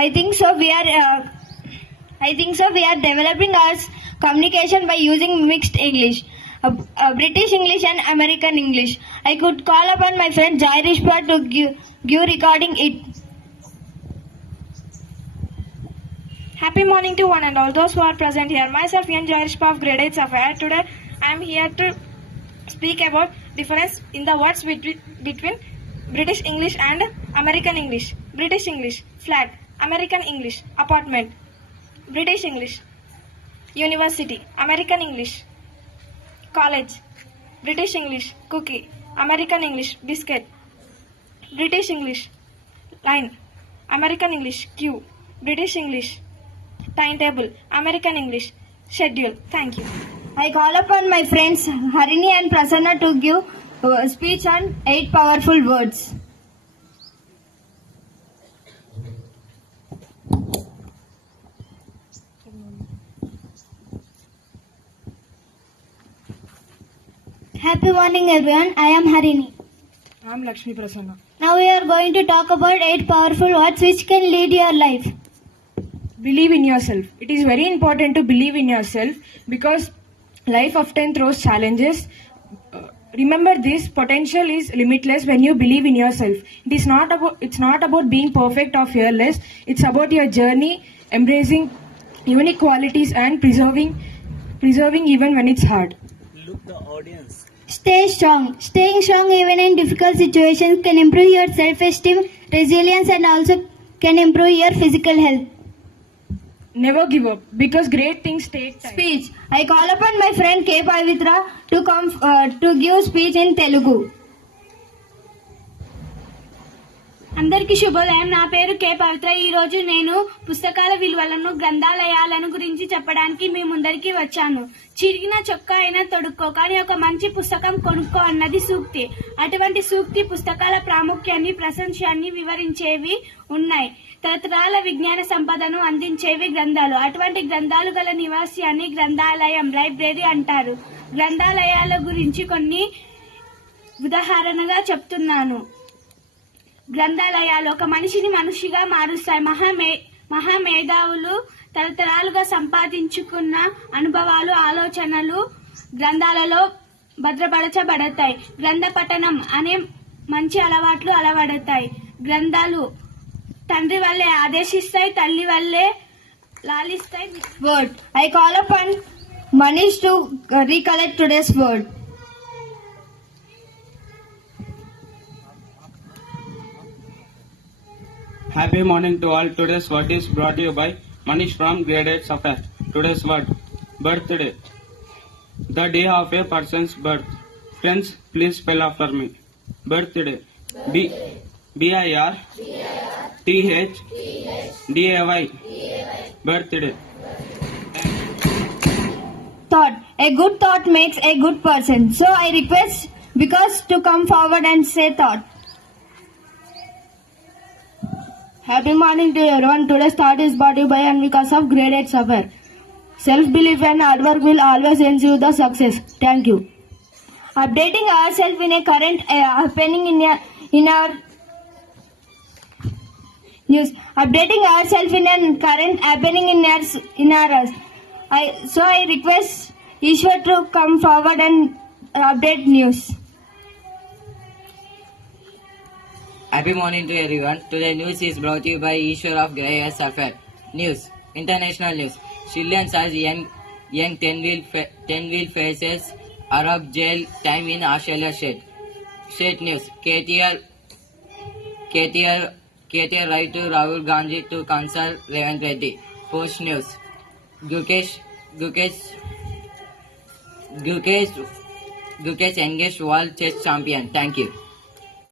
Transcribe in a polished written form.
I think so. We are developing our communication by using mixed English, British English and American English. I could call upon my friend Jai Rishpa to give recording it. Happy morning to one and all those who are present here. Myself, N. Jairishpa of Grade-VIII Sapphire. Today, I am here to speak about difference in the words between British English and American English. British English, flat. American English, apartment. British English, university. American English, college. British English, cookie. American English, biscuit. British English, line. American English, queue. British English, timetable. American English, schedule. Thank you. I call upon my friends Harini and Prasanna to give speech on 8 powerful words. Happy morning everyone, I am Harini. I am Lakshmi Prasanna. Now we are going to talk about 8 powerful words which can lead your life. Believe in yourself. It is very important to believe in yourself because life often throws challenges. Remember this, potential is limitless when you believe in yourself. It's not about being perfect or fearless. It's about your journey, embracing unique qualities and preserving even when it's hard. Look the audience. Stay strong. Staying strong even in difficult situations can improve your self-esteem, resilience and also can improve your physical health. Never give up because great things take time. Speech. I call upon my friend K. Pavitra to come to give speech in Telugu. అందరికీ శుభోదయం. నా పేరు కే పవిత్ర. ఈ రోజు నేను పుస్తకాల విలువలను, గ్రంథాలయాలను గురించి చెప్పడానికి మీ ముందరికి వచ్చాను. చిరిగిన చొక్కా అయినా తొడుక్కో, కానీ ఒక మంచి పుస్తకం కొనుక్కో అన్నది సూక్తి. అటువంటి సూక్తి పుస్తకాల ప్రాముఖ్యాన్ని, ప్రశంసాన్ని వివరించేవి ఉన్నాయి. తరతరాల విజ్ఞాన సంపదను అందించేవి గ్రంథాలు. అటువంటి గ్రంథాలు గల నివాసాన్ని గ్రంథాలయం, లైబ్రరీ అంటారు. గ్రంథాలయాల గురించి కొన్ని ఉదాహరణగా చెప్తున్నాను. గ్రంథాలయాలు ఒక మనిషిని మనిషిగా మారుస్తాయి. మహామేధావులు తరతరాలుగా సంపాదించుకున్న అనుభవాలు, ఆలోచనలు గ్రంథాలలో భద్రపరచబడతాయి. గ్రంథ పఠనం అనే మంచి అలవాట్లు అలవడతాయి. గ్రంథాలు తండ్రి వల్లే ఆదేశిస్తాయి, తల్లి వల్లే లాలిస్తాయి. Word. I call upon Manish to recollect today's word. Happy morning to all. Today's word is brought to you by Manish from Grade-VIII Sapphire. Today's word, birthday. The day of a person's birth. Friends, please spell after me. Birthday. B-I-R-T-H-D-A-Y. Birthday. Thought. A good thought makes a good person. So I request because to come forward and say thought. Happy morning to everyone. Today's thought is brought to you by and because of Grade-VIII Sapphire. Self-belief and hard work will always ensure the success. Thank you. Updating ourselves in a current happening in our news. Updating ourselves in a current happening in our So I request Ishwar to come forward and update news. Happy morning to everyone. Today news is brought to you by Ishwar of Grade-VIII Sapphire. News. International news. Sri Lanka's young 10-wheel faces Arab jail time in Australia state. State news. KTR write to Rahul Gandhi to consult Revanth Reddy. Post news. Gukesh engaged world chess champion. Thank you.